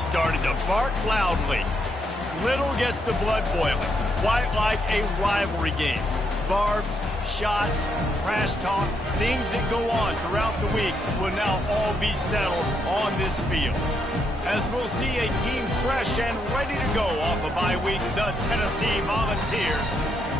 started to bark loudly. Little gets the blood boiling, quite like a rivalry game. Barbs, shots, trash talk, things that go on throughout the week will now all be settled on this field. As we'll see a team fresh and ready to go off a bye week, the Tennessee Volunteers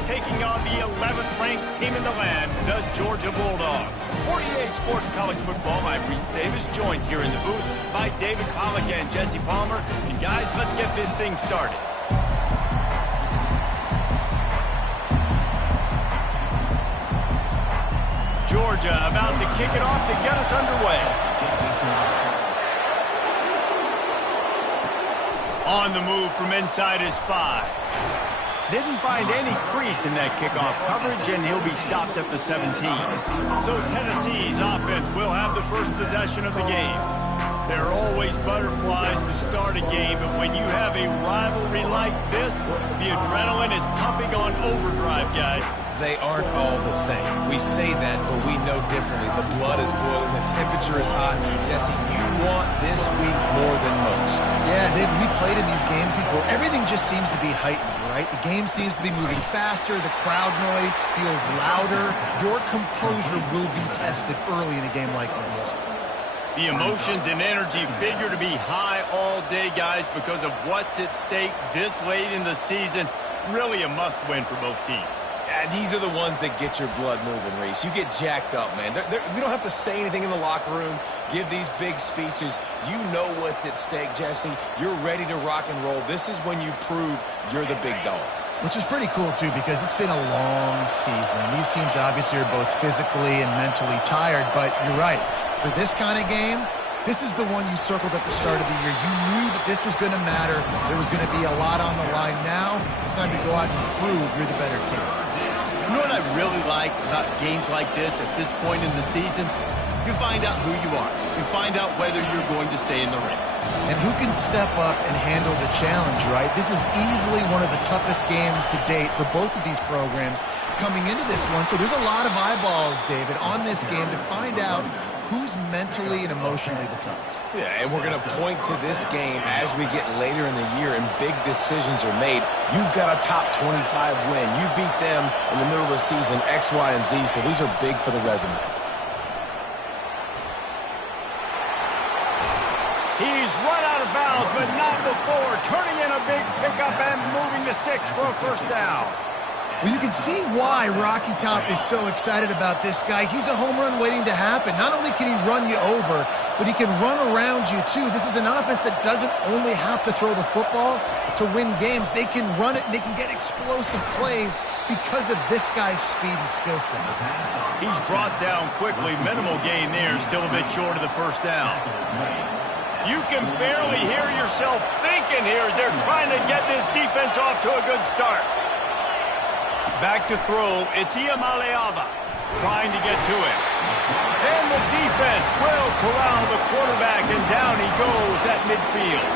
taking on the 11th ranked team in the land, the Georgia Bulldogs. 48 Sports College Football, I'm Reese Davis, joined here in the booth by David Pollack and Jesse Palmer. And guys, let's get this thing started. Georgia about to kick it off to get us underway. On the move from inside his 5. Didn't find any crease in that kickoff coverage, and he'll be stopped at the 17. So Tennessee's offense will have the first possession of the game. There are always butterflies to start a game, but when you have a rivalry like this, the adrenaline is pumping on overdrive, guys. They aren't all the same. We say that, but we know differently. The blood is boiling. The temperature is hot. Jesse, you want this week more than most. Yeah, David, we played in these games before. Everything just seems to be heightened, right? The game seems to be moving faster. The crowd noise feels louder. Your composure will be tested early in a game like this. The emotions and energy figure to be high all day, guys, because of what's at stake this late in the season. Really a must-win for both teams. These are the ones that get your blood moving, Reese. You get jacked up, man. We don't have to say anything in the locker room, give these big speeches. You know what's at stake, Jesse. You're ready to rock and roll. This is when you prove you're the big dog. Which is pretty cool, too, because it's been a long season. These teams obviously are both physically and mentally tired, but you're right. For this kind of game, this is the one you circled at the start of the year. You knew that this was going to matter. There was going to be a lot on the line. Now it's time to go out and prove you're the better team. You know what I really like about games like this at this point in the season? You find out who you are. You find out whether you're going to stay in the race. And who can step up and handle the challenge, right? This is easily one of the toughest games to date for both of these programs coming into this one. So there's a lot of eyeballs, David, on this game to find out who's mentally and emotionally the toughest. Yeah, and we're going to point to this game as we get later in the year and big decisions are made. You've got a top 25 win. You beat them in the middle of the season, X, Y, and Z, so these are big for the resume. He's run out of bounds, but not before turning in a big pickup and moving the sticks for a first down. Well, you can see why Rocky Top is so excited about this guy. He's a home run waiting to happen. Not only can he run you over, but he can run around you, too. This is an offense that doesn't only have to throw the football to win games. They can run it, and they can get explosive plays because of this guy's speed and skill set. He's brought down quickly. Minimal gain there. Still a bit short of the first down. You can barely hear yourself thinking here as they're trying to get this defense off to a good start. Back to throw, it's Iamaleava trying to get to it. And the defense will corral the quarterback, and down he goes at midfield.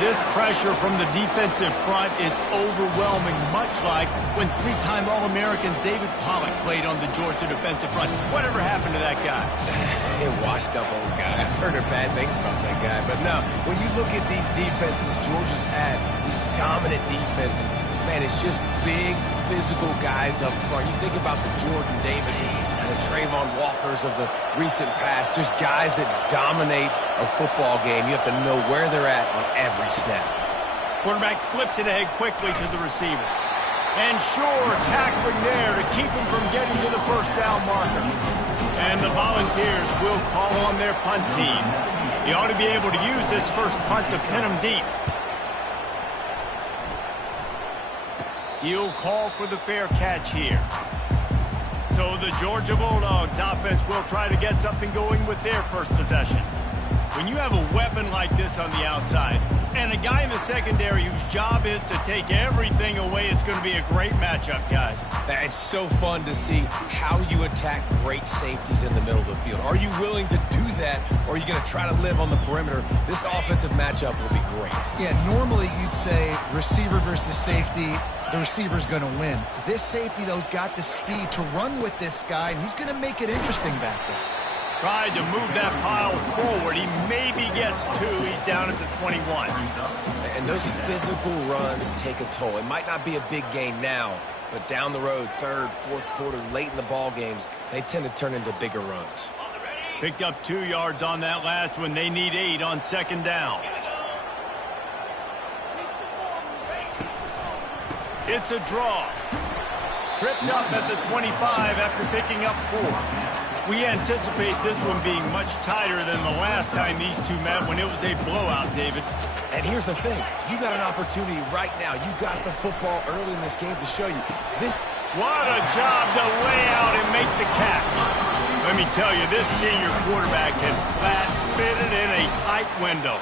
This pressure from the defensive front is overwhelming, much like when three-time All-American David Pollack played on the Georgia defensive front. Whatever happened to that guy? A washed-up old guy. I heard bad things about that guy. But no, when you look at these defenses Georgia's had, these dominant defenses, man, it's just big, physical guys up front. You think about the Jordan Davises and the Trayvon Walkers of the recent past, just guys that dominate a football game. You have to know where they're at on every snap. Quarterback flips it ahead quickly to the receiver. And sure, tackling there to keep him from getting to the first down marker. And the Volunteers will call on their punt team. He ought to be able to use this first punt to pin him deep. He'll call for the fair catch here. So the Georgia Bulldogs offense will try to get something going with their first possession. When you have a weapon like this on the outside and a guy in the secondary whose job is to take everything away, it's going to be a great matchup, guys. It's so fun to see how you attack great safeties in the middle of the field. Are you willing to do that, or are you going to try to live on the perimeter? This offensive matchup will be great. Yeah, normally you'd say receiver versus safety, the receiver's going to win. This safety, though, has got the speed to run with this guy, and he's going to make it interesting back there. Tried to move that pile forward. He maybe gets 2. He's down at the 21. And those physical runs take a toll. It might not be a big gain now, but down the road, third, fourth quarter, late in the ball games, they tend to turn into bigger runs. Picked up 2 yards on that last one. They need 8 on second down. It's a draw. Tripped up at the 25 after picking up 4. We anticipate this one being much tighter than the last time these two met when it was a blowout, David. And here's the thing. You got an opportunity right now. You got the football early in this game to show you. What a job to lay out and make the catch. Let me tell you, this senior quarterback had flat fitted in a tight window.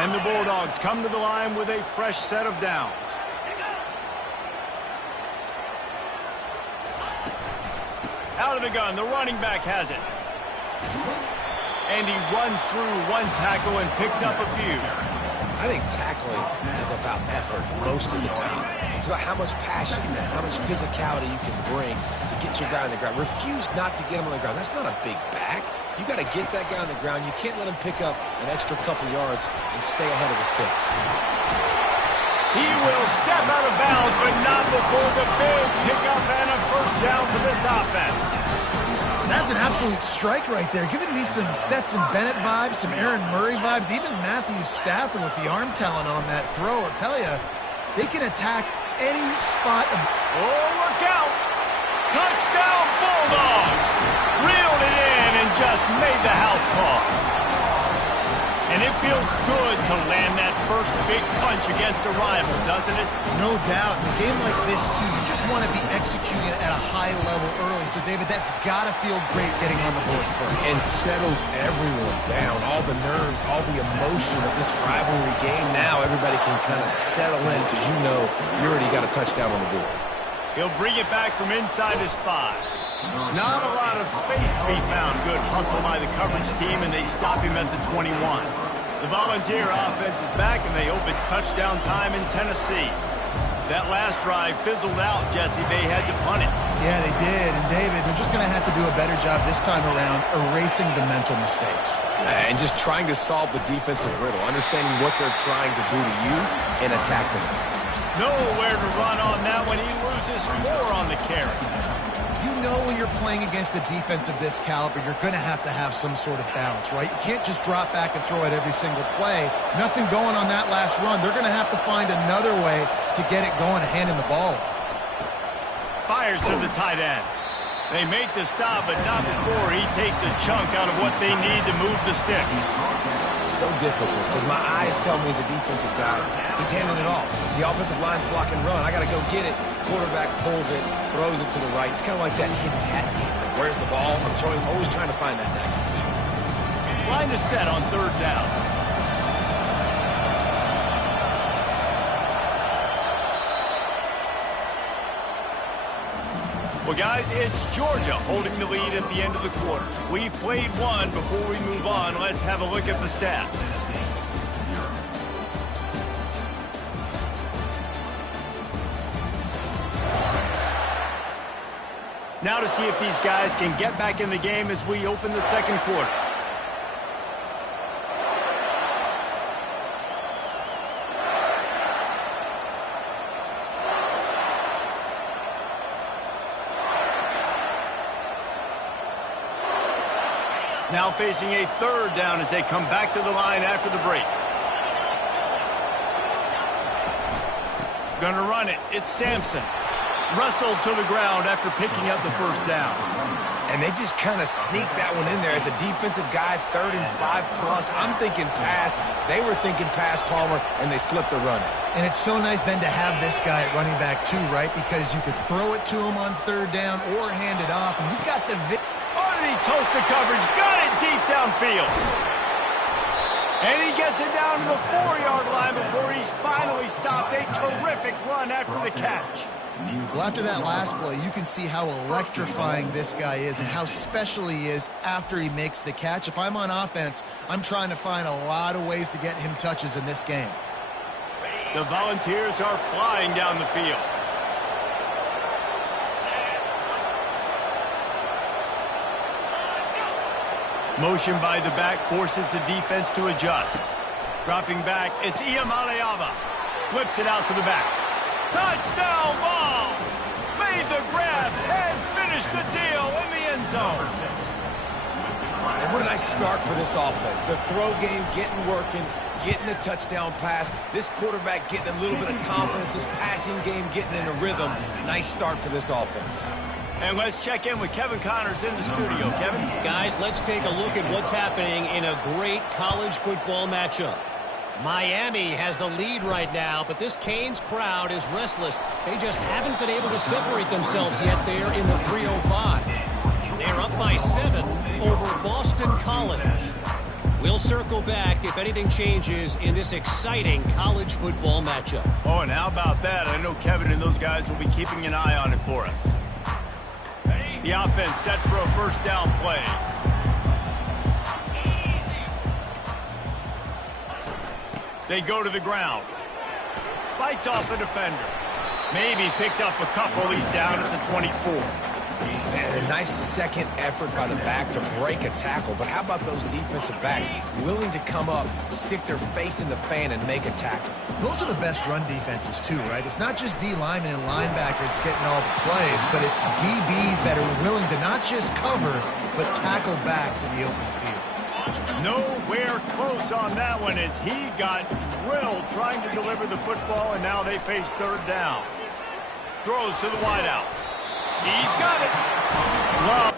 And the Bulldogs come to the line with a fresh set of downs. Out of the gun, the running back has it. And he runs through 1 tackle and picks up a few. I think tackling is about effort most of the time. It's about how much passion, how much physicality you can bring to get your guy on the ground. Refuse not to get him on the ground. That's not a big back. You got to get that guy on the ground. You can't let him pick up an extra couple yards and stay ahead of the sticks. He will step out of bounds, but not before the big pickup and a first down for this offense. That's an absolute strike right there. Giving me some Stetson Bennett vibes, some Aaron Murray vibes, even Matthew Stafford with the arm talent on that throw. I'll tell you, they can attack any spot. Oh, look out! Touchdown Bulldogs! Reeled it in and just made the house call. And it feels good to land that first big punch against a rival, doesn't it? No doubt. In a game like this, too, you just want to be executing at a high level early. So, David, that's got to feel great getting on the board first. And settles everyone down. All the nerves, all the emotion of this rivalry game. Now everybody can kind of settle in because you know you already got a touchdown on the board. He'll bring it back from inside his 5. Not a lot of space to be found. Good hustle by the coverage team, and they stop him at the 21. The Volunteer offense is back, and they hope it's touchdown time in Tennessee. That last drive fizzled out, Jesse. They had to punt it. Yeah, they did. And, David, they're just going to have to do a better job this time around erasing the mental mistakes. And just trying to solve the defensive riddle, understanding what they're trying to do to you and attack them. Nowhere to run on that when he loses 4 on the carry. You know when you're playing against a defense of this caliber, you're going to have some sort of balance, right? You can't just drop back and throw it every single play. Nothing going on that last run. They're going to have to find another way to get it going, handing the ball. Fires to the tight end. They make the stop, but not before he takes a chunk out of what they need to move the sticks. So difficult because my eyes tell me as a defensive guy, he's handing it off. The offensive line's block and run. I got to go get it. Quarterback pulls it, throws it to the right. It's kind of like that hidden hat game. Like, where's the ball? I'm always trying to find that guy. Line is set on 3rd down. Well, guys, it's Georgia holding the lead at the end of the quarter. We've played one. Before we move on, let's have a look at the stats. Now to see if these guys can get back in the game as we open the second quarter. Now facing a 3rd down as they come back to the line after the break. Gonna run it. It's Sampson. Wrestled to the ground after picking up the first down. And they just kind of sneaked that one in there as a defensive guy, 3rd and 5+. I'm thinking pass. They were thinking pass, Palmer, and they slipped the run in. And it's so nice then to have this guy at running back too, right? Because you could throw it to him on 3rd down or hand it off. And he's got the... He toasted coverage, got it deep downfield. And he gets it down to the 4-yard line before he's finally stopped. A terrific run after the catch. Well, after that last play, you can see how electrifying this guy is and how special he is after he makes the catch. If I'm on offense, I'm trying to find a lot of ways to get him touches in this game. The Volunteers are flying down the field. Motion by the back forces the defense to adjust. Dropping back, it's Iamaleava. Flips it out to the back. Touchdown, Vols! Made the grab and finished the deal in the end zone. And what a nice start for this offense. The throw game getting working, getting the touchdown pass. This quarterback getting a little bit of confidence. This passing game getting in a rhythm. Nice start for this offense. And let's check in with Kevin Connors in the studio. Kevin? Guys, let's take a look at what's happening in a great college football matchup. Miami has the lead right now, but this Canes crowd is restless. They just haven't been able to separate themselves yet there in the 305. They're up by 7 over Boston College. We'll circle back if anything changes in this exciting college football matchup. Oh, and how about that? I know Kevin and those guys will be keeping an eye on it for us. The offense set for a first down play. They go to the ground. Fights off a defender. Maybe picked up a couple. He's down at the 24. And a nice second effort by the back to break a tackle. But how about those defensive backs willing to come up, stick their face in the fan, and make a tackle? Those are the best run defenses, too, right? It's not just D linemen and linebackers getting all the plays, but it's DBs that are willing to not just cover, but tackle backs in the open field. Nowhere close on that one as he got drilled trying to deliver the football, and now they face third down. Throws to the wideout. He's got it. Well,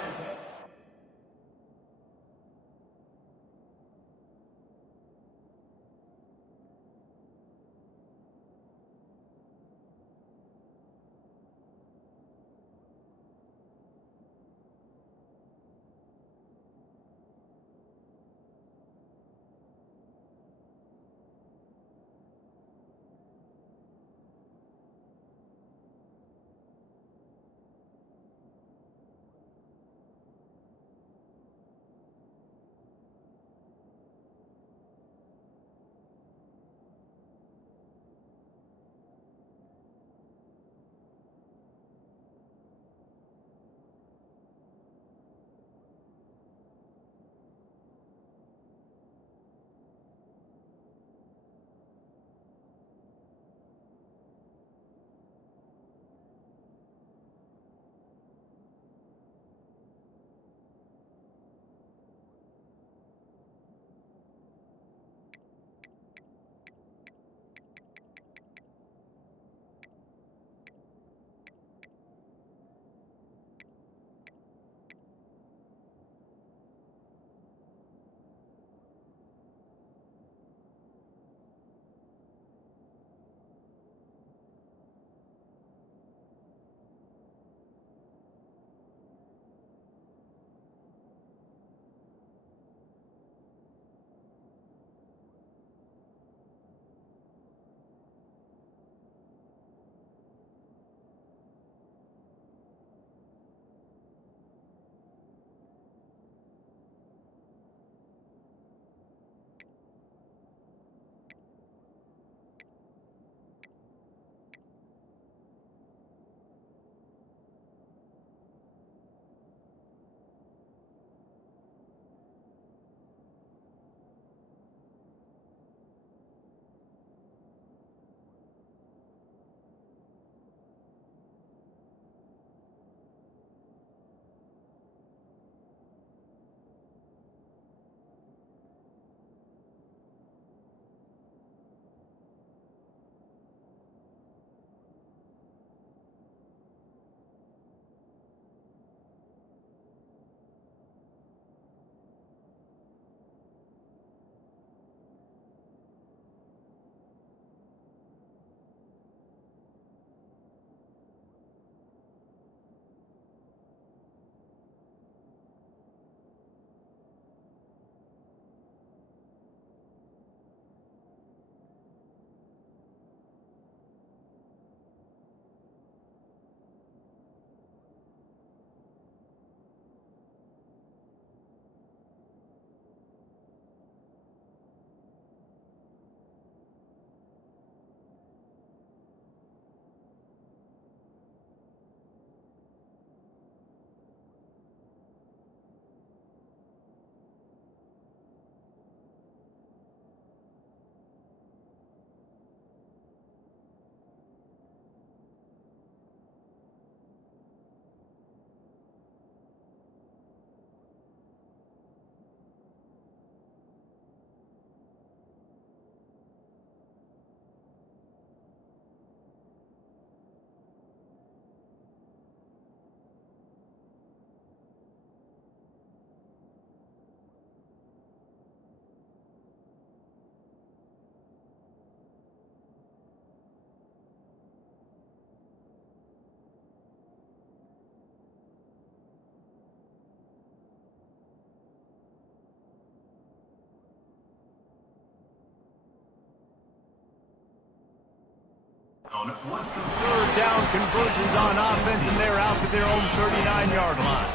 Third down conversions on offense, and they're out to their own 39-yard line.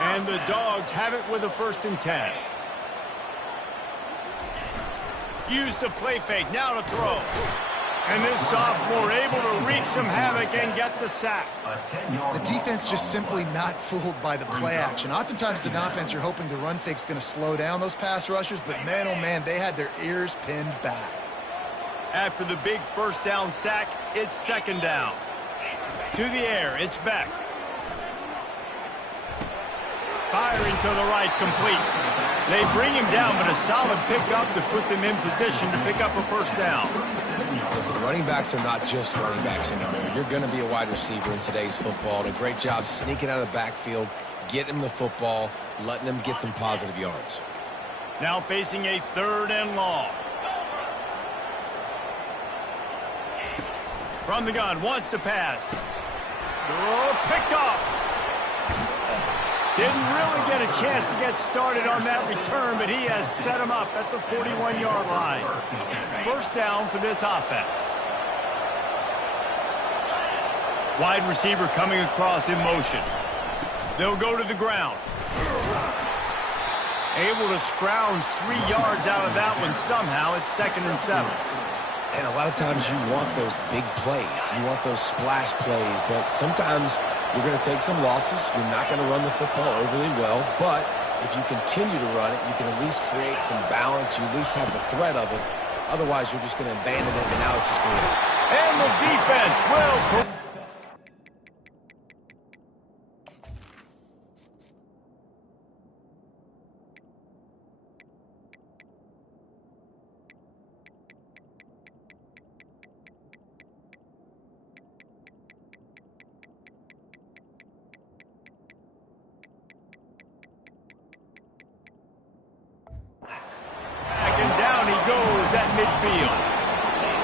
And the Dogs have it with a 1st and 10. Use the play fake, now to throw. And this sophomore able to wreak some havoc and get the sack. The defense just simply not fooled by the play action. Oftentimes in offense, you're hoping the run fake's going to slow down those pass rushers, but man, oh man, they had their ears pinned back. After the big 1st down sack, it's 2nd down. To the air, it's Beck. Firing to the right, complete. They bring him down, but a solid pickup to put them in position to pick up a 1st down. Listen, running backs are not just running backs anymore. You're going to be a wide receiver in today's football. And a great job sneaking out of the backfield, getting him the football, letting them get some positive yards. Now facing a 3rd and long. From the gun, wants to pass. Oh, picked off. Didn't really get a chance to get started on that return, but he has set him up at the 41-yard line. 1st down for this offense. Wide receiver coming across in motion. They'll go to the ground. Able to scrounge 3 yards out of that one somehow. It's 2nd and 7. And a lot of times you want those big plays. You want those splash plays, but sometimes you're going to take some losses. You're not going to run the football overly well, but if you continue to run it, you can at least create some balance. You at least have the threat of it. Otherwise, you're just going to abandon it, and now it's just going to... And the defense will... at midfield.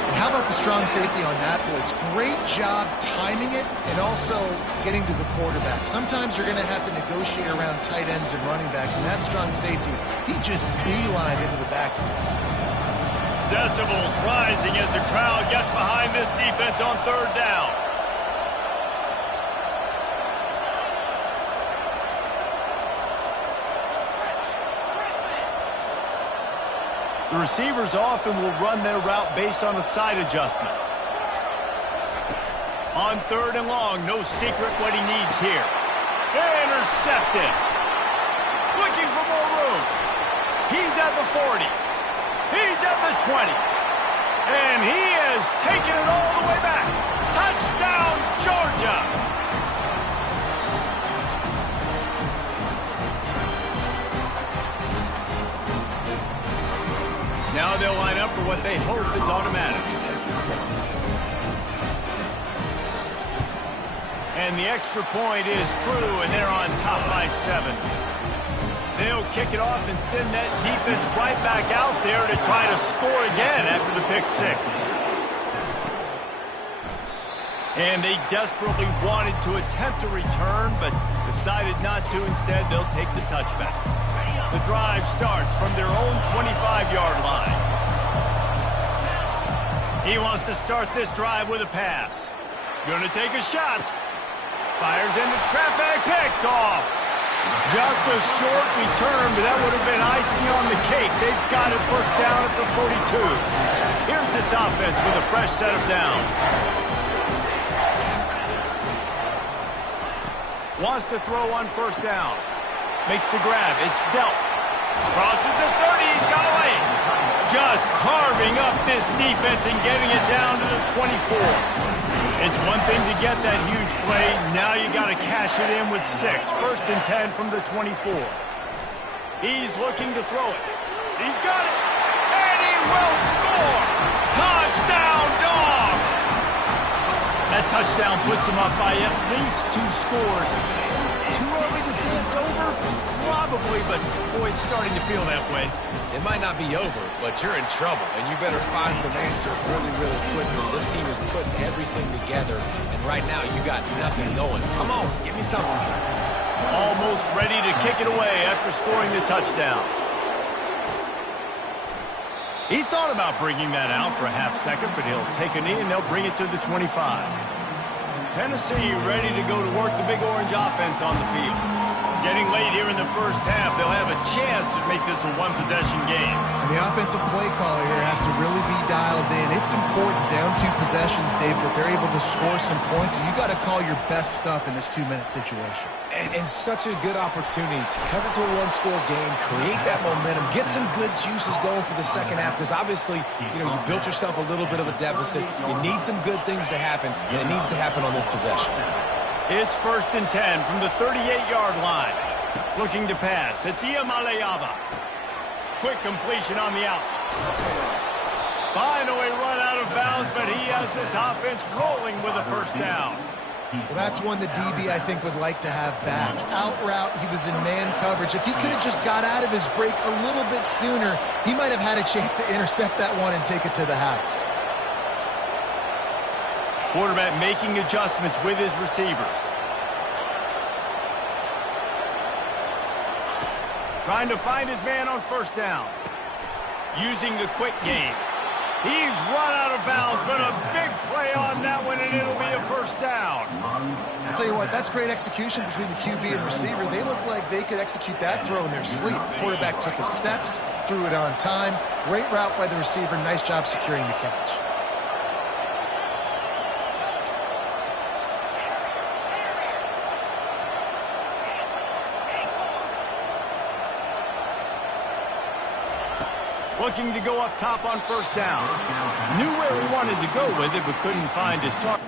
And how about the strong safety on that blitz? Great job timing it and also getting to the quarterback. Sometimes you're going to have to negotiate around tight ends and running backs, and that strong safety, he just beelined into the backfield. Decibels rising as the crowd gets behind this defense on 3rd down. The receivers often will run their route based on a side adjustment. On 3rd and long, no secret what he needs here. Intercepted. Looking for more room. He's at the 40. He's at the 20. And he has taken it all the way back. Touchdown, Georgia. Now they'll line up for what they hope is automatic. And the extra point is true, and they're on top by 7. They'll kick it off and send that defense right back out there to try to score again after the pick 6. And they desperately wanted to attempt a return, but decided not to. Instead, they'll take the touchback. The drive starts from their own 25-yard line. He wants to start this drive with a pass. Going to take a shot. Fires into traffic, picked off. Just a short return, but that would have been icing on the cake. They've got it 1st down at the 42. Here's this offense with a fresh set of downs. Wants to throw on 1st down. Makes the grab. It's dealt. Crosses the 30. He's got away. Just carving up this defense and getting it down to the 24. It's one thing to get that huge play. Now you got to cash it in with 6. 1st and 10 from the 24. He's looking to throw it. He's got it. And he will score. Touchdown, Dogs. That touchdown puts them up by at least 2 scores. Too early to say it's over? Probably, but boy, it's starting to feel that way. It might not be over, but you're in trouble, and you better find some answers really, really quickly. This team is putting everything together, and right now you got nothing going. Come on, give me something. Almost ready to kick it away after scoring the touchdown. He thought about bringing that out for a half second, but he'll take a knee and they'll bring it to the 25. Tennessee ready to go to work the Big Orange offense on the field. Getting late here in the first half, they'll have a chance to make this a one-possession game. And the offensive play caller here has to really be dialed in. It's important down 2 possessions, Dave, that they're able to score some points. So you got to call your best stuff in this 2-minute situation. And such a good opportunity to cut into a one-score game, create that momentum, get some good juices going for the second half, because obviously, you built yourself a little bit of a deficit. You need some good things to happen, and it needs to happen on this possession. It's 1st and 10 from the 38-yard line. Looking to pass. It's Iamaleava. Quick completion on the out. Finally run out of bounds, but he has this offense rolling with a first down. Well, that's one the DB, I think, would like to have back. Out route, he was in man coverage. If he could have just got out of his break a little bit sooner, he might have had a chance to intercept that one and take it to the house. Quarterback making adjustments with his receivers. Trying to find his man on first down. Using the quick game. He's run out of bounds, but a big play on that one, and it'll be a first down. I'll tell you what, that's great execution between the QB and receiver. They look like they could execute that throw in their sleep. Quarterback took his steps, threw it on time. Great route by the receiver. Nice job securing the catch. Looking to go up top on first down. Knew where he wanted to go with it, but couldn't find his target.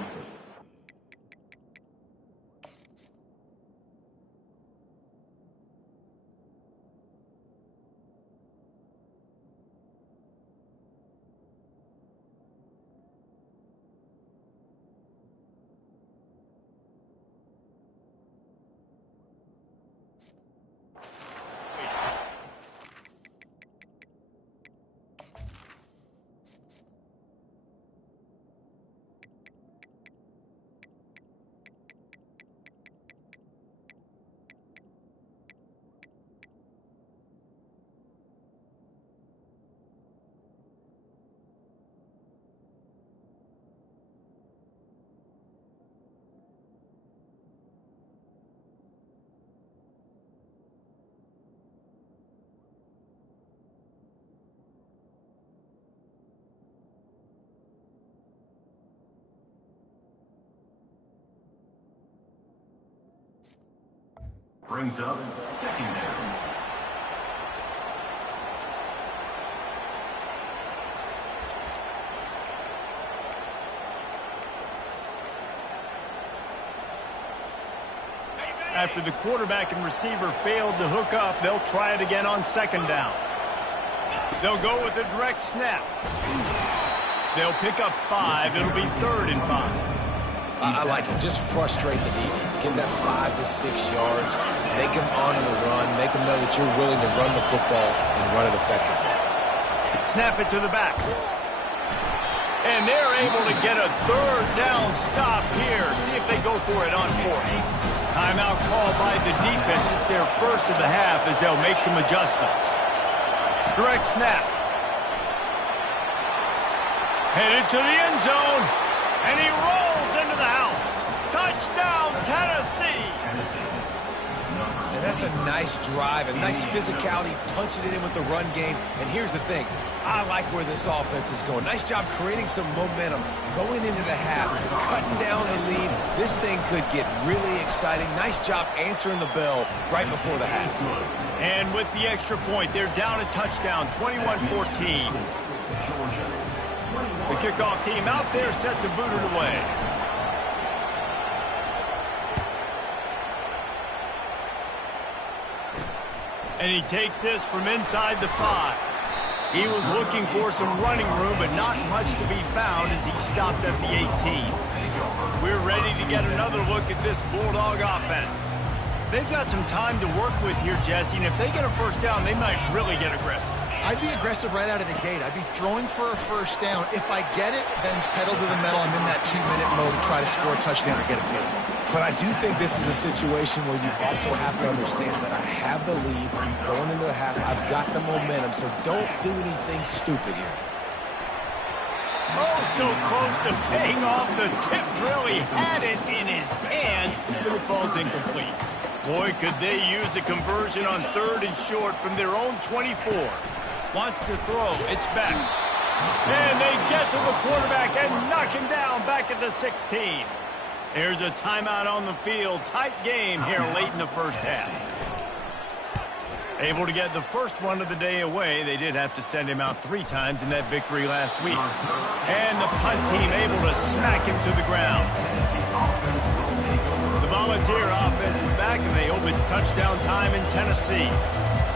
Brings up second down. After the quarterback and receiver failed to hook up, they'll try it again on second down. They'll go with a direct snap. They'll pick up 5. It'll be 3rd and 5. I like it. Just frustrate the defense. Give them 5 to 6 yards. Make them honor the run. Make them know that you're willing to run the football and run it effectively. Snap it to the back. And they're able to get a 3rd down stop here. See if they go for it on 4th. Timeout call by the defense. It's their first of the half as they'll make some adjustments. Direct snap. Headed to the end zone. And he rolls into the house. Touchdown, Tennessee. And that's a nice drive, a nice physicality, punching it in with the run game. And here's the thing. I like where this offense is going. Nice job creating some momentum, going into the half, cutting down the lead. This thing could get really exciting. Nice job answering the bell right before the half. And with the extra point, they're down a touchdown, 21-14. The kickoff team out there set to boot it away. And he takes this from inside the 5. He was looking for some running room, but not much to be found as he stopped at the 18. We're ready to get another look at this Bulldog offense. They've got some time to work with here, Jesse, and if they get a first down, they might really get aggressive. I'd be aggressive right out of the gate. I'd be throwing for a first down. If I get it, then it's pedal to the metal. I'm in that 2-minute mode to try to score a touchdown or get a field goal. But I do think this is a situation where you also have to understand that I have the lead. I'm going into the half. I've got the momentum, so don't do anything stupid here. Oh, so close to paying off the tip drill. He had it in his hands, but it falls incomplete. Boy, could they use a conversion on 3rd and short from their own 24. Wants to throw. It's back. And they get to the quarterback and knock him down back at the 16. There's a timeout on the field. Tight game here late in the first half. Able to get the first one of the day away. They did have to send him out 3 times in that victory last week. And the punt team able to smack him to the ground. The Volunteer offense is back, and they hope it's touchdown time in Tennessee.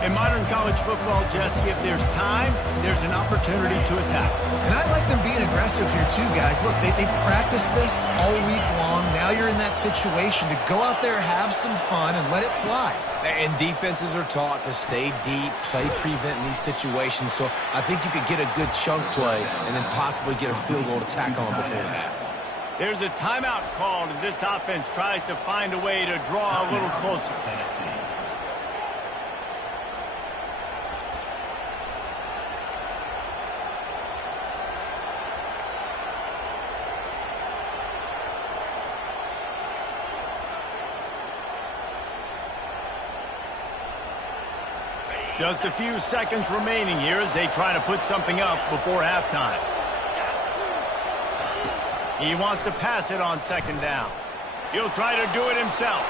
In modern college football, Jesse, if there's time, there's an opportunity to attack. And I like them being aggressive here too, guys. Look, they practiced this all week long. Now you're in that situation to go out there, have some fun, and let it fly. And defenses are taught to stay deep, play prevent in these situations. So I think you could get a good chunk play and then possibly get a field goal to tack on before the half. There's a timeout called as this offense tries to find a way to draw a little closer. Just a few seconds remaining here as they try to put something up before halftime. He wants to pass it on 2nd down. He'll try to do it himself.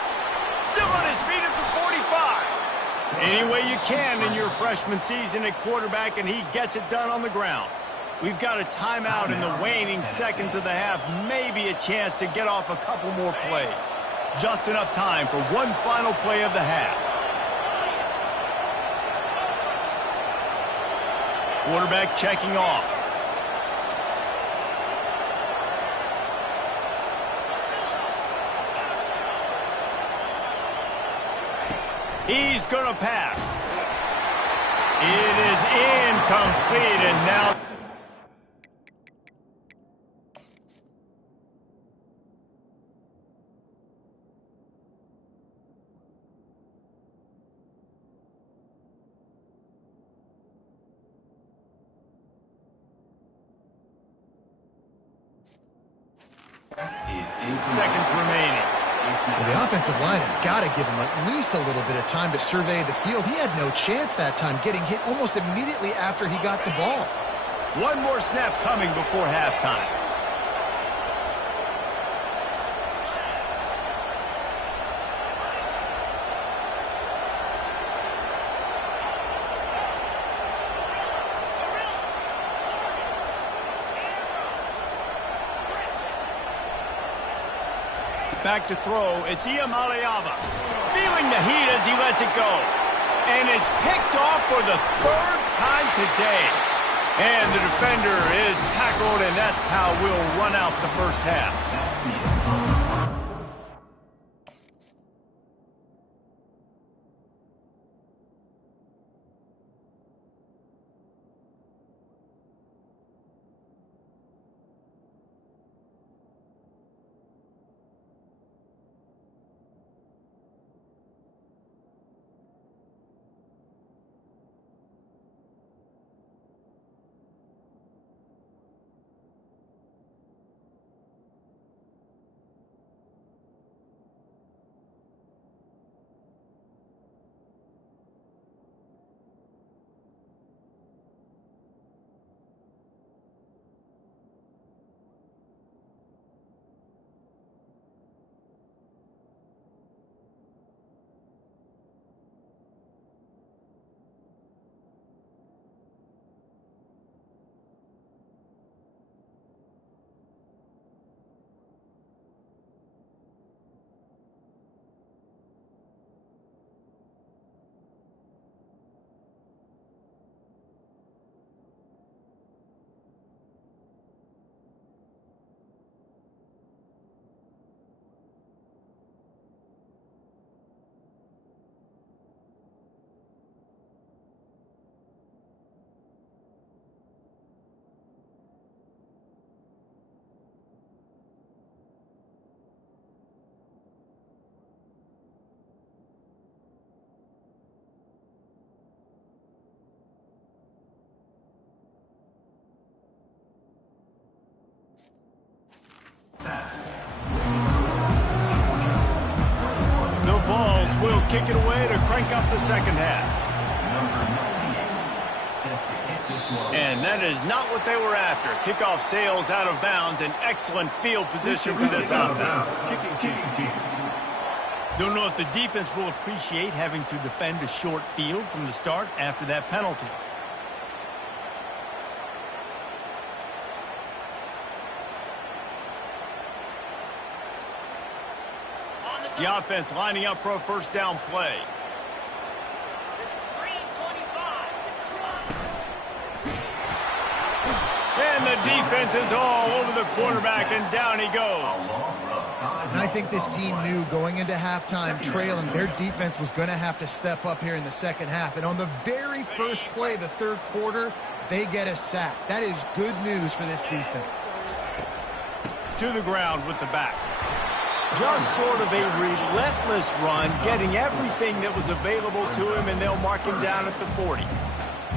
Still on his feet at the 45. Any way you can in your freshman season at quarterback, and he gets it done on the ground. We've got a timeout in the waning seconds of the half. Maybe a chance to get off a couple more plays. Just enough time for one final play of the half. Quarterback checking off. He's going to pass. It is incomplete, and now... seconds remaining. Well, the offensive line has got to give him at least a little bit of time to survey the field. He had no chance that time, getting hit almost immediately after he got the ball. One more snap coming before halftime. Back to throw. It's Iamaleava. Feeling the heat as he lets it go. And it's picked off for the 3rd time today. And the defender is tackled, and that's how we'll run out the first half. will kick it away to crank up the second half. And that is not what they were after. Kickoff sails out of bounds. An excellent field position for this offense. Don't know if the defense will appreciate having to defend a short field from the start after that penalty. The offense lining up for a first down play. And the defense is all over the quarterback, and down he goes. And I think this team knew going into halftime trailing, their defense was going to have to step up here in the second half. And on the very first play, the third quarter, they get a sack. That is good news for this defense. To the ground with the back. Just sort of a relentless run, getting everything that was available to him, and they'll mark him down at the 40.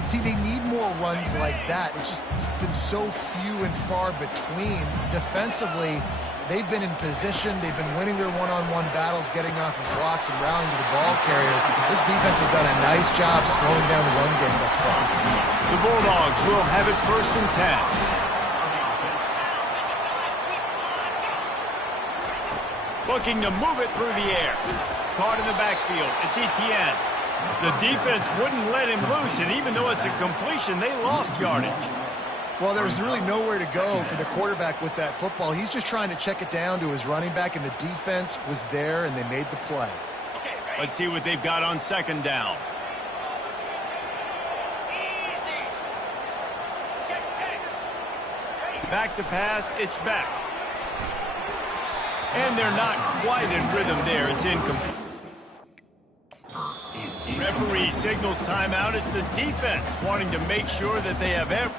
See, they need more runs like that. It's been so few and far between. Defensively, they've been in position. They've been winning their one-on-one battles, getting off of blocks and rallying to the ball carrier. This defense has done a nice job slowing down the run game thus far. The Bulldogs will have it 1st and 10. Looking to move it through the air. Caught in the backfield. It's Etienne. The defense wouldn't let him loose, and even though it's a completion, they lost yardage. Well, there was really nowhere to go for the quarterback with that football. He's just trying to check it down to his running back, and the defense was there, and they made the play. Let's see what they've got on second down. Back to pass. It's back. And they're not quite in rhythm there. It's incomplete. Referee signals timeout. It's the defense wanting to make sure that they have every...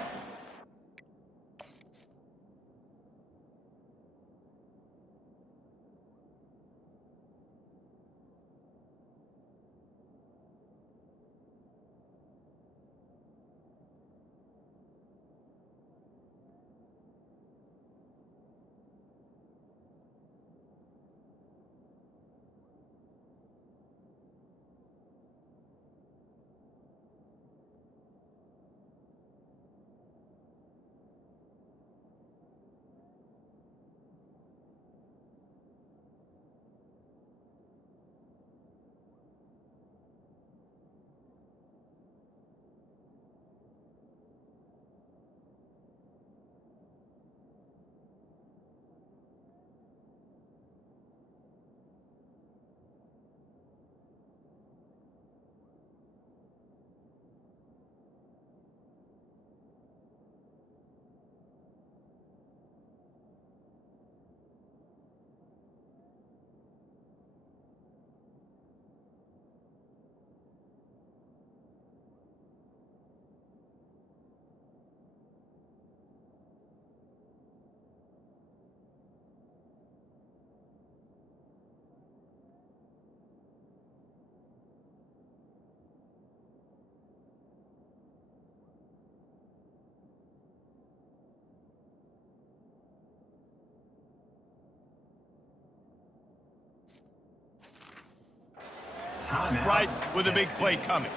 Right with a big play coming.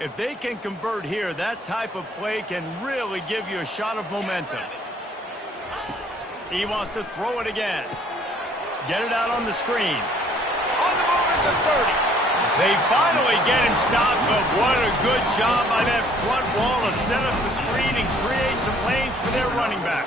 If they can convert here, that type of play can really give you a shot of momentum. He wants to throw it again. Get it out on the screen. On the move at the 30. They finally get him stopped, but what a good job by that front wall to set up the screen and create some lanes for their running back.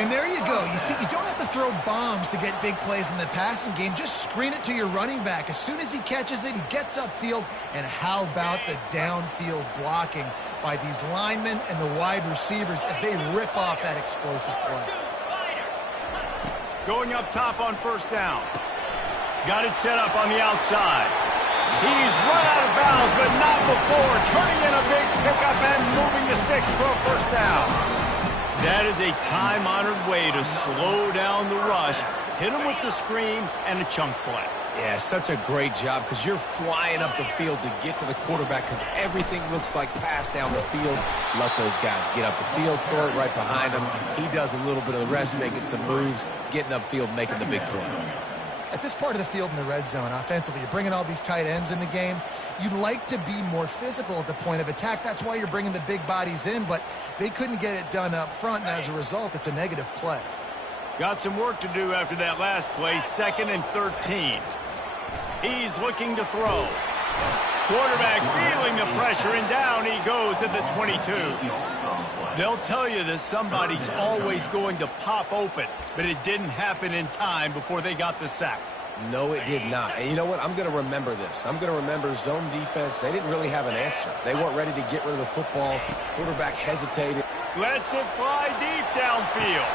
And there you go. You see, you don't have to throw bombs to get big plays in the passing game. Just screen it to your running back. As soon as he catches it, he gets upfield. And how about the downfield blocking by these linemen and the wide receivers as they rip off that explosive play. Going up top on first down. Got it set up on the outside. He's run out of bounds, but not before. Turning in a big pickup and moving the sticks for a first down. That is a time-honored way to slow down the rush, hit him with the screen, and a chunk play. Yeah, such a great job because you're flying up the field to get to the quarterback because everything looks like pass down the field. Let those guys get up the field, throw it right behind him. He does a little bit of the rest, making some moves, getting upfield, making the big play. At this part of the field in the red zone, offensively, you're bringing all these tight ends in the game. You'd like to be more physical at the point of attack. That's why you're bringing the big bodies in, but they couldn't get it done up front, and as a result, it's a negative play. Got some work to do after that last play, 2nd and 13. He's looking to throw. Quarterback feeling the pressure, and down he goes at the 22. They'll tell you that somebody's always going to pop open, but it didn't happen in time before they got the sack. No, it did not. And you know what? I'm going to remember this. I'm going to remember zone defense. They didn't really have an answer. They weren't ready to get rid of the football. Quarterback hesitated. Lets it fly deep downfield.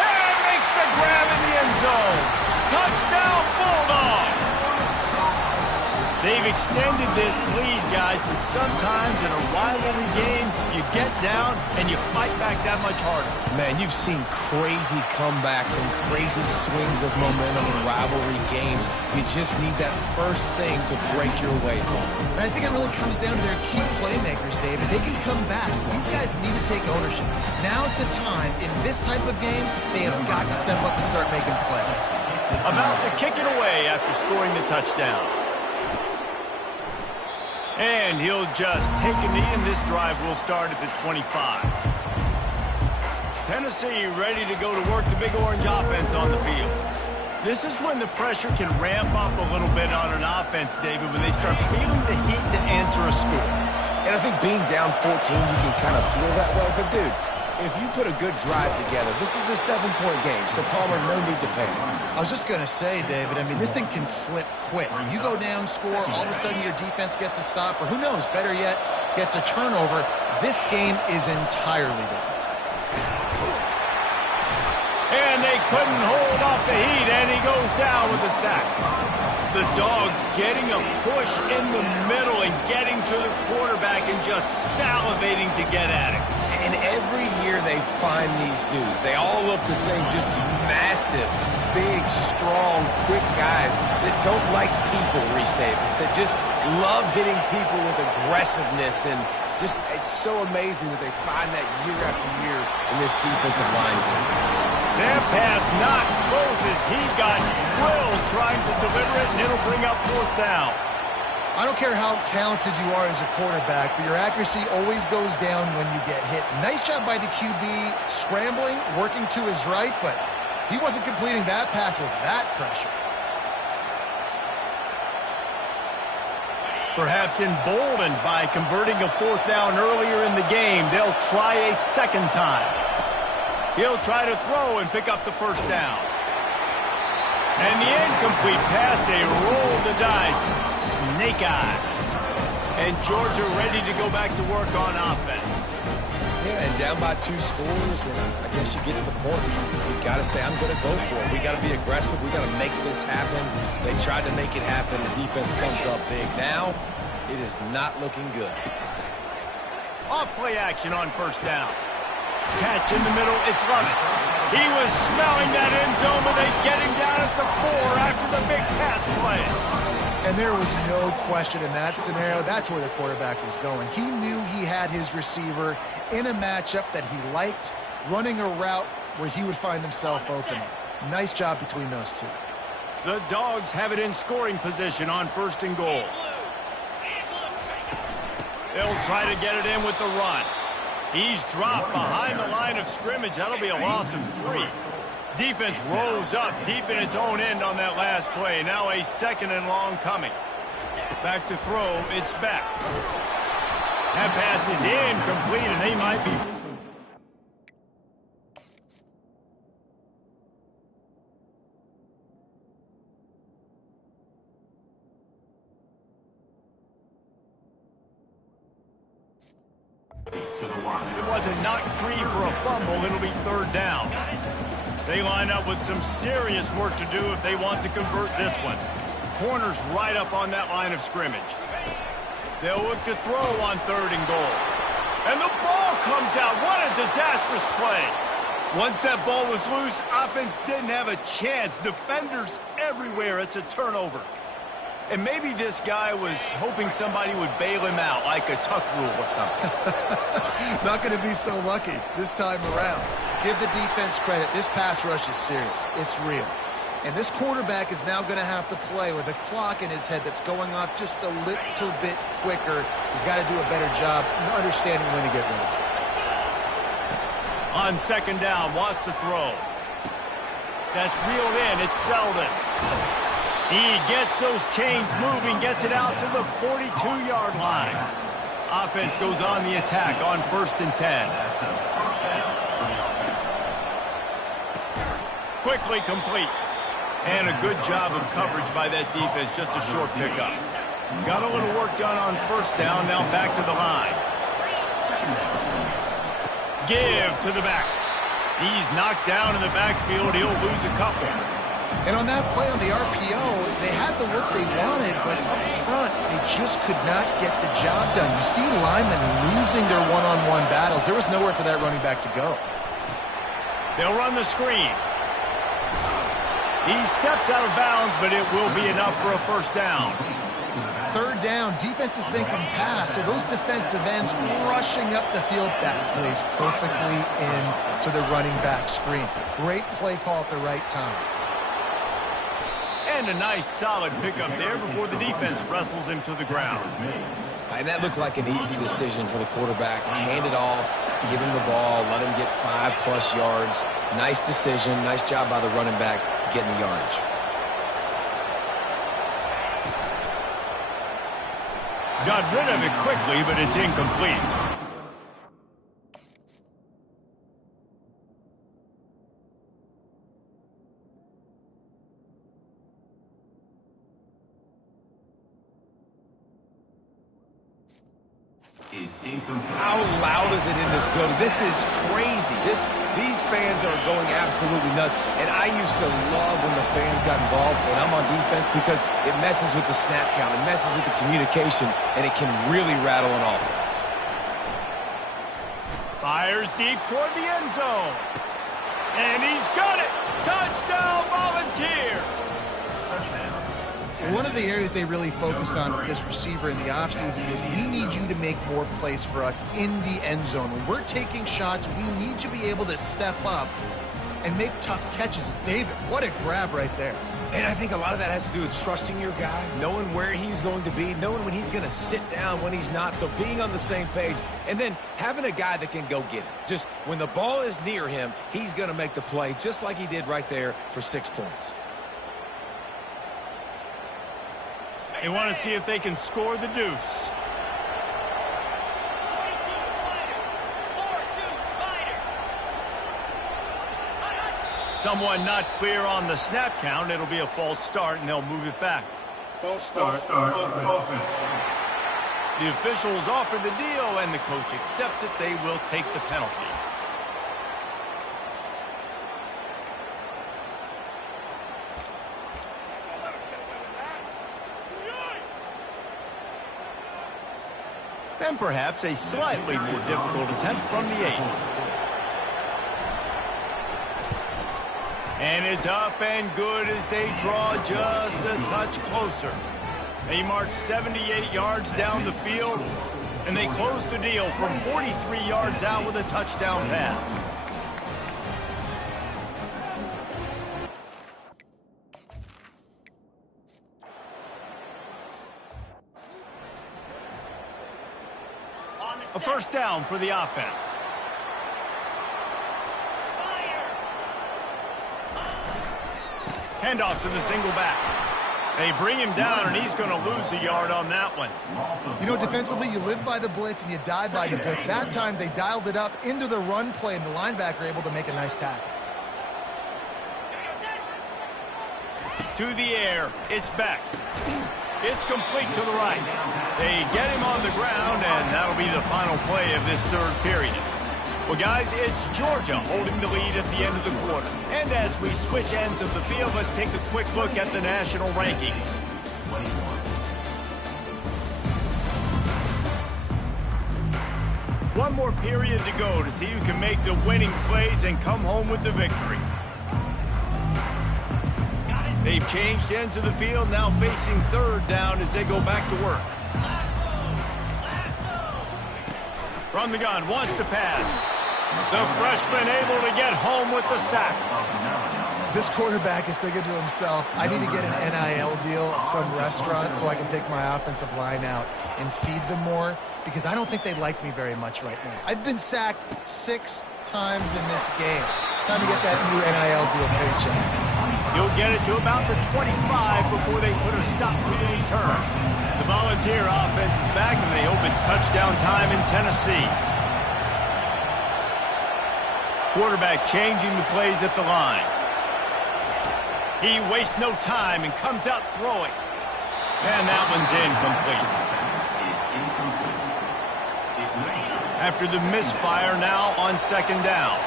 And makes the grab in the end zone. Touchdown, Bulldogs! They've extended this lead, guys, but sometimes in a rivalry game, you get down and you fight back that much harder. Man, you've seen crazy comebacks and crazy swings of momentum in rivalry games. You just need that first thing to break your way home. And I think it really comes down to their key playmakers, David. They can come back. These guys need to take ownership. Now's the time. In this type of game, they have got to step up and start making plays. About to kick it away after scoring the touchdown. And he'll just take a knee, and this drive will start at the 25. Tennessee ready to go to work the Big Orange offense on the field. This is when the pressure can ramp up a little bit on an offense, David, when they start feeling the heat to answer a score. And I think being down 14, you can kind of feel that way. But, dude, if you put a good drive together, this is a 7-point game, so Palmer, no need to panic. I was just going to say, David, I mean, this thing can flip quick. You go down, score, all of a sudden your defense gets a stop, or who knows, better yet, gets a turnover. This game is entirely different. And they couldn't hold off the heat, and he goes down with a sack. The Dogs getting a push in the middle and getting to the quarterback and just salivating to get at it. And every year they find these dudes. They all look the same, just massive, big, strong, quick guys that don't like people, Reese Davis, that just love hitting people with aggressiveness. And just, it's so amazing that they find that year after year in this defensive line game. That pass not close as he got drilled trying to deliver it, and it'll bring up 4th down. I don't care how talented you are as a quarterback, but your accuracy always goes down when you get hit. Nice job by the QB scrambling, working to his right, but he wasn't completing that pass with that pressure. Perhaps emboldened by converting a 4th down earlier in the game, they'll try a 2nd time. He'll try to throw and pick up the 1st down. And the incomplete pass, they roll the dice. Snake eyes. And Georgia ready to go back to work on offense. Yeah, and down by 2 scores, and I guess you get to the point where you got to say, I'm going to go for it. We got to be aggressive. We got to make this happen. They tried to make it happen. The defense comes up big. Now, it is not looking good. Off play action on 1st down. Catch in the middle, it's Lovett. He was smelling that end zone, but they get him down at the 4 after the big pass play. And there was no question in that scenario. That's where the quarterback was going. He knew he had his receiver in a matchup that he liked, running a route where he would find himself open. Nice job between those two. The Dogs have it in scoring position on 1st and goal. They'll try to get it in with the run. He's dropped behind the line of scrimmage. That'll be a loss of 3. Defense rose up deep in its own end on that last play. Now a 2nd and long coming. Back to throw. It's back. That pass is incomplete, and they might be... It was a knock free for a fumble. It'll be 3rd down. They line up with some serious work to do if they want to convert this one. Corners right up on that line of scrimmage. They'll look to throw on 3rd and goal. And the ball comes out. What a disastrous play. Once that ball was loose, offense didn't have a chance. Defenders everywhere. It's a turnover. And maybe this guy was hoping somebody would bail him out, like a tuck rule or something. Not going to be so lucky this time around. Give the defense credit. This pass rush is serious. It's real. And this quarterback is now going to have to play with a clock in his head that's going off just a little bit quicker. He's got to do a better job understanding when to get rid of it. On second down, wants to throw. That's reeled in. It's Selden. He gets those chains moving, gets it out to the 42-yard line. Offense goes on the attack on 1st and 10. Quickly complete. And a good job of coverage by that defense, just a short pickup. Got a little work done on 1st down, now back to the line. Give to the back. He's knocked down in the backfield. He'll lose a couple. And on that play on the RPO, they had the look they wanted, but up front, they just could not get the job done. You see linemen losing their one-on-one battles. There was nowhere for that running back to go. They'll run the screen. He steps out of bounds, but it will be enough for a 1st down. 3rd down, defense is thinking pass, so those defensive ends rushing up the field. That plays perfectly into the running back screen. Great play call at the right time. And a nice solid pickup there before the defense wrestles him to the ground. And that looked like an easy decision for the quarterback. Hand it off, give him the ball, let him get 5+ yards. Nice decision, nice job by the running back getting the yardage. Got rid of it quickly, but it's incomplete. How loud is it in this building? This is crazy. These fans are going absolutely nuts. And I used to love when the fans got involved, and I'm on defense because it messes with the snap count, it messes with the communication, and it can really rattle an offense. Fires deep toward the end zone. And he's got it. Touchdown, Volunteers. One of the areas they really focused on with this receiver in the offseason was we need you to make more plays for us in the end zone. When we're taking shots, we need you to be able to step up and make tough catches. David, what a grab right there. And I think a lot of that has to do with trusting your guy, knowing where he's going to be, knowing when he's going to sit down, when he's not. So being on the same page, and then having a guy that can go get it. Just when the ball is near him, he's going to make the play, just like he did right there for 6 points. They want to see if they can score the deuce. Someone not clear on the snap count. It'll be a false start, and they'll move it back. False start. Offense. The officials offer the deal, and the coach accepts it. They will take the penalty. And perhaps a slightly more difficult attempt from the 8. And it's up and good as they draw just a touch closer. They march 78 yards down the field, and they close the deal from 43 yards out with a touchdown pass. A 1st down for the offense. Handoff to the single back. They bring him down, and he's going to lose a yard on that one. You know, defensively, you live by the blitz and you die by the blitz. That time, they dialed it up into the run play, and the linebacker able to make a nice tackle. To the air. It's back. It's complete to the right. They get him on the ground, and that'll be the final play of this 3rd period. Well, guys, it's Georgia holding the lead at the end of the quarter. And as we switch ends of the field, let's take a quick look at the national rankings. One more period to go to see who can make the winning plays and come home with the victory. They've changed ends of the field, now facing third down as they go back to work. From the gun, wants to pass. The freshman able to get home with the sack. This quarterback is thinking to himself, I need to get an NIL deal at some restaurant so I can take my offensive line out and feed them more, because I don't think they like me very much right now. I've been sacked 6 times in this game. It's time to get that new NIL deal paycheck. You'll get it to about the 25 before they put a stop to the return. The Volunteer offense is back, and they hope it's touchdown time in Tennessee. Quarterback changing the plays at the line. He wastes no time and comes out throwing. And that one's incomplete. After the misfire, now on second down.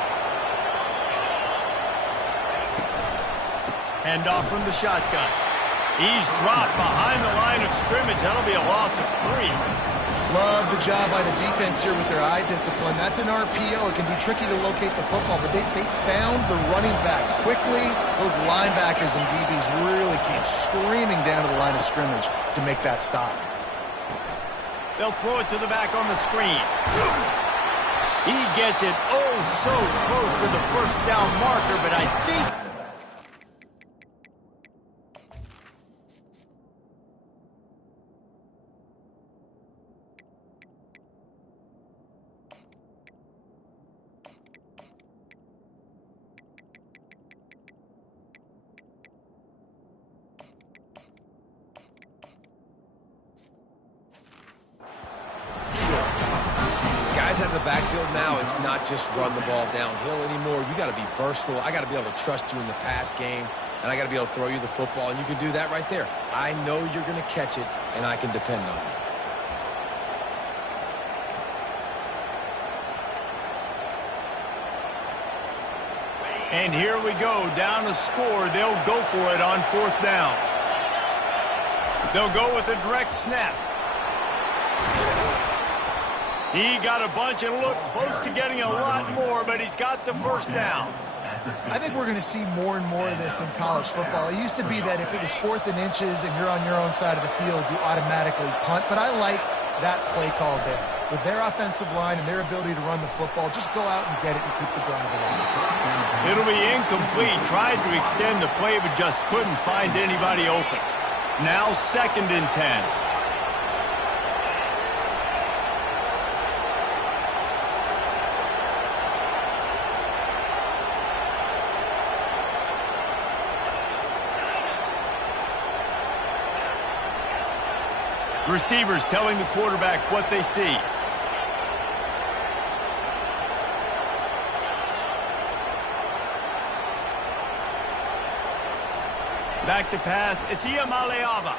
Handoff from the shotgun. He's dropped behind the line of scrimmage. That'll be a loss of 3. Love the job by the defense here with their eye discipline. That's an RPO. It can be tricky to locate the football, but they found the running back quickly. Those linebackers and DBs really came screaming down to the line of scrimmage to make that stop. They'll throw it to the back on the screen. He gets it oh so close to the first down marker, but I think... Out of the backfield now, it's not just run the ball downhill anymore. You got to be versatile. I got to be able to trust you in the pass game, and I got to be able to throw you the football, and you can do that right there. I know you're going to catch it, and I can depend on it. And here we go, down a score. They'll go for it on 4th down. They'll go with a direct snap. He got a bunch and looked close to getting a lot more, but he's got the first down. I think we're going to see more and more of this in college football. It used to be that if it was 4th and inches and you're on your own side of the field, you automatically punt. But I like that play call there. With their offensive line and their ability to run the football, just go out and get it and keep the drive alive. It'll be incomplete. Tried to extend the play, but just couldn't find anybody open. Now 2nd and 10. Receivers telling the quarterback what they see. Back to pass. It's Iamaleava.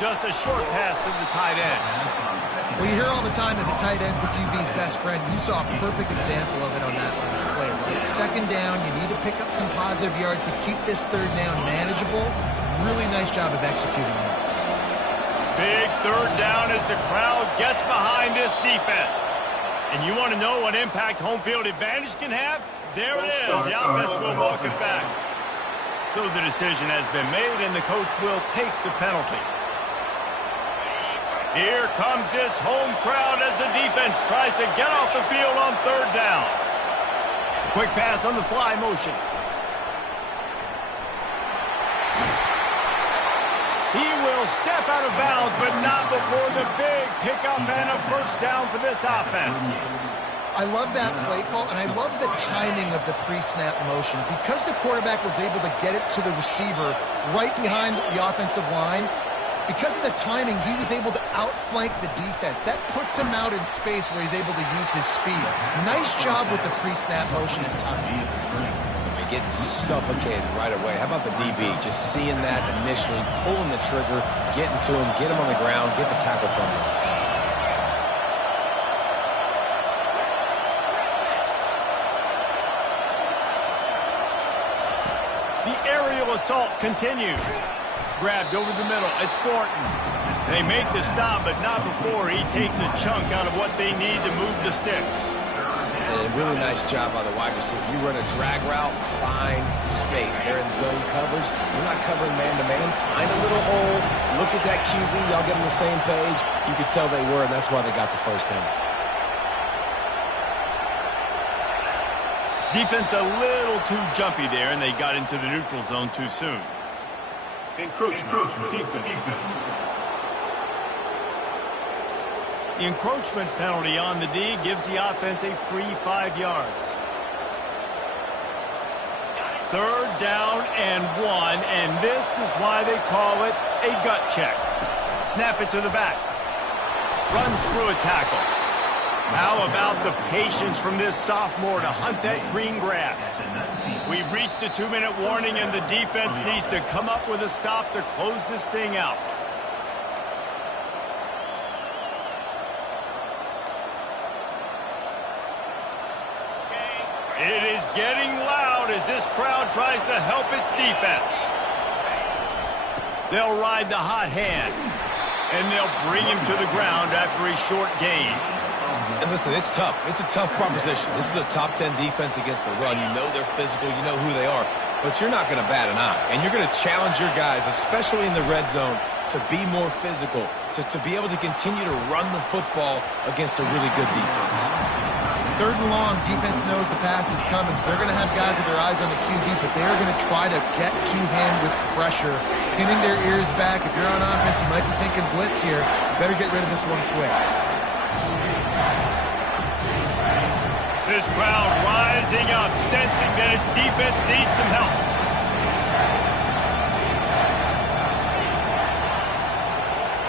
Just a short pass to the tight end. Well, you hear all the time that the tight end's the QB's best friend. You saw a perfect example of it on that last play. Right? 2nd down, you need to pick up some positive yards to keep this 3rd down manageable. Really nice job of executing that. Big 3rd down as the crowd gets behind this defense. And you want to know what impact home field advantage can have? There it is. The offense will walk it back. So the decision has been made, and the coach will take the penalty. Here comes this home crowd as the defense tries to get off the field on 3rd down. Quick pass on the fly motion. He will step out of bounds, but not before the big pickup and a first down for this offense. I love that play call, and I love the timing of the pre-snap motion. Because the quarterback was able to get it to the receiver right behind the offensive line, because of the timing, he was able to outflank the defense. That puts him out in space where he's able to use his speed. Nice job with the pre-snap motion and timing. Getting suffocated right away. How about the DB? Just seeing that initially, pulling the trigger, getting to him, get him on the ground, get the tackle from us. The aerial assault continues. Grabbed over the middle. It's Thornton. They make the stop, but not before he takes a chunk out of what they need to move the sticks. And a really nice job by the wide receiver. You run a drag route, find space. They're in zone coverage. You're not covering man-to-man. Find a little hole. Look at that QB. Y'all get on the same page. You could tell they were, and that's why they got the first down. Defense a little too jumpy there, and they got into the neutral zone too soon. Encroachment. Defense. The encroachment penalty on the D gives the offense a free 5 yards. 3rd down and 1, and this is why they call it a gut check. Snap it to the back. Runs through a tackle. How about the patience from this sophomore to hunt that green grass? We've reached a 2-minute warning, and the defense needs to come up with a stop to close this thing out. It is getting loud as this crowd tries to help its defense. They'll ride the hot hand, and they'll bring him to the ground after a short gain. And listen, it's tough. It's a tough proposition. This is a top 10 defense against the run. You know they're physical. You know who they are. But you're not going to bat an eye. And you're going to challenge your guys, especially in the red zone, to be more physical, to be able to continue to run the football against a really good defense. 3rd and long, defense knows the pass is coming, so they're going to have guys with their eyes on the QB, but they're going to try to get to him with pressure, pinning their ears back. If you're on offense, you might be thinking blitz here. You better get rid of this one quick. This crowd rising up, sensing that its defense needs some help.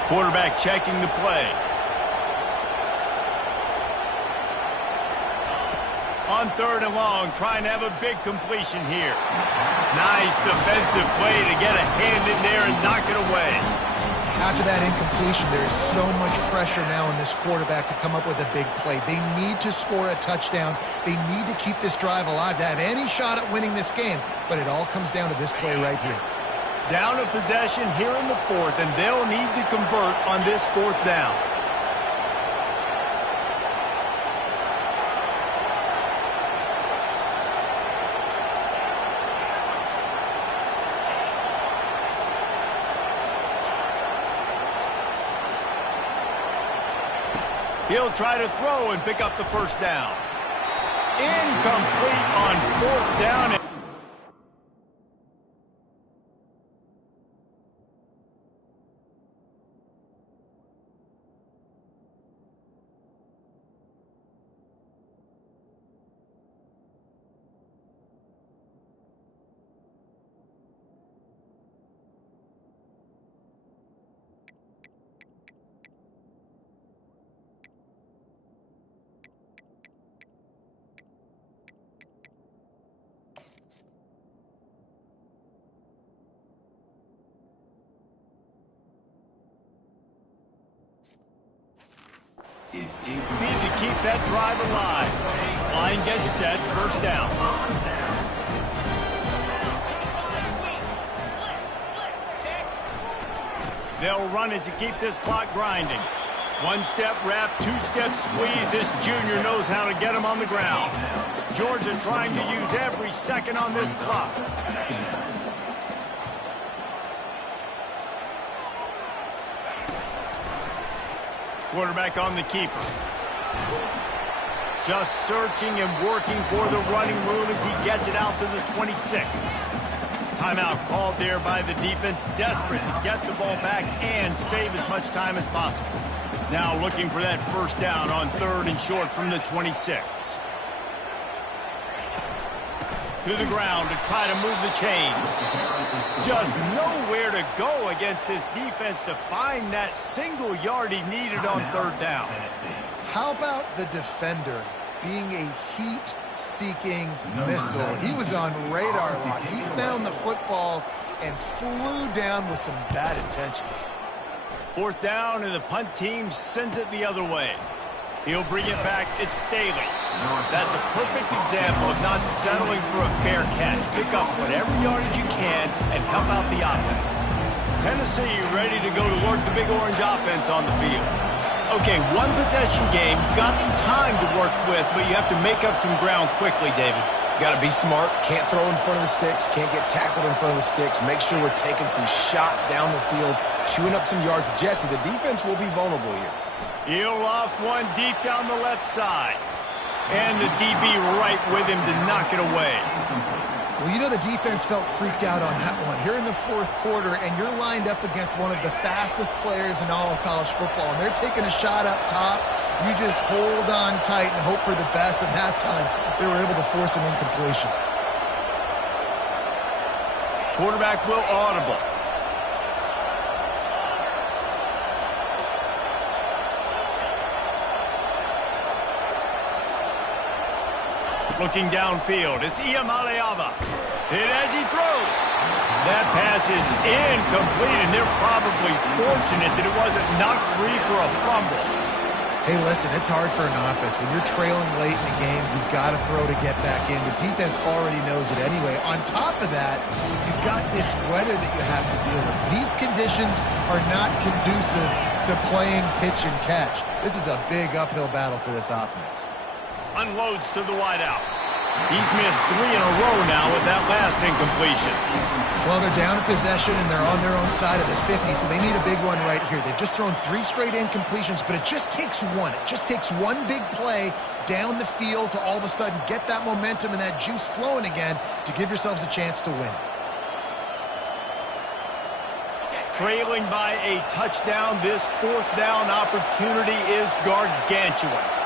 Quarterback checking the play. On 3rd and long, trying to have a big completion here. Nice defensive play to get a hand in there and knock it away. After that incompletion, there is so much pressure now on this quarterback to come up with a big play. They need to score a touchdown. They need to keep this drive alive to have any shot at winning this game. But it all comes down to this play right here. Down a possession here in the 4th, and they'll need to convert on this 4th down. He'll try to throw and pick up the 1st down. Incomplete on 4th down. Need to keep that drive alive. Line gets set, 1st down. They'll run it to keep this clock grinding. 1-step wrap, 2-step squeeze. This junior knows how to get him on the ground. Georgia trying to use every second on this clock. Quarterback on the keeper. Just searching and working for the running room as he gets it out to the 26. Timeout called there by the defense, desperate to get the ball back and save as much time as possible. Now looking for that 1st down on 3rd and short from the 26. To the ground to try to move the chains. Just nowhere to go against this defense to find that single yard he needed on 3rd down. How about the defender being a heat-seeking missile? He was on radar lock. He found the football and flew down with some bad intentions. 4th down, and the punt team sends it the other way. He'll bring it back. It's Staley. That's a perfect example of not settling for a fair catch. Pick up whatever yardage you can and help out the offense. Tennessee ready to go to work the big orange offense on the field. Okay, one possession game. You've got some time to work with, but you have to make up some ground quickly, David. Got to be smart. Can't throw in front of the sticks. Can't get tackled in front of the sticks. Make sure we're taking some shots down the field, chewing up some yards. Jesse, the defense will be vulnerable here. He'll loft one deep down the left side. And the DB right with him to knock it away. Well, you know the defense felt freaked out on that one. You're in the fourth quarter, and you're lined up against one of the fastest players in all of college football, and they're taking a shot up top. You just hold on tight and hope for the best, and that time they were able to force an incompletion. Quarterback will audible. Looking downfield, it's Iamaleava. Hit as he throws. That pass is incomplete, and they're probably fortunate that it wasn't knocked free for a fumble. Hey, listen, it's hard for an offense. When you're trailing late in the game, you've got to throw to get back in. The defense already knows it anyway. On top of that, you've got this weather that you have to deal with. These conditions are not conducive to playing pitch and catch. This is a big uphill battle for this offense. Unloads to the wideout. He's missed 3 in a row now with that last incompletion. Well, they're down a possession, and they're on their own side of the 50, so they need a big one right here. They've just thrown 3 straight incompletions, but it just takes one. It just takes one big play down the field to all of a sudden get that momentum and that juice flowing again to give yourselves a chance to win. Trailing by a touchdown, this fourth down opportunity is gargantuan.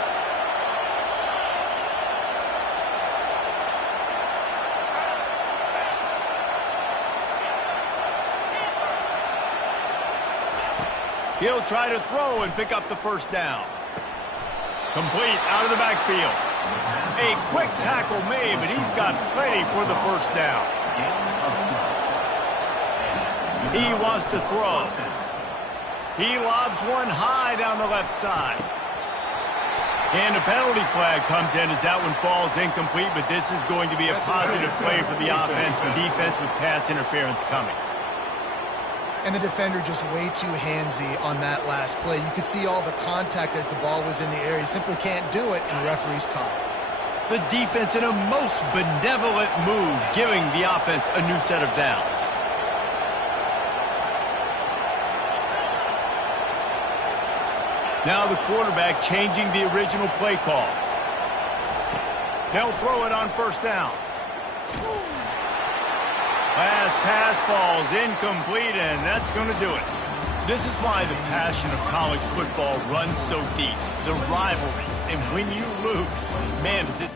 He'll try to throw and pick up the first down. Complete out of the backfield. A quick tackle made, but he's got plenty for the first down. He wants to throw. He lobs one high down the left side. And a penalty flag comes in as that one falls incomplete, but this is going to be a positive play for the offense and defense with pass interference coming. And the defender just way too handsy on that last play. You could see all the contact as the ball was in the air. He simply can't do it, and the referee's caught. The defense in a most benevolent move, giving the offense a new set of downs. Now the quarterback changing the original play call. They'll throw it on first down. Last pass falls incomplete, and that's going to do it. This is why the passion of college football runs so deep. The rivalries, and when you lose, man, is it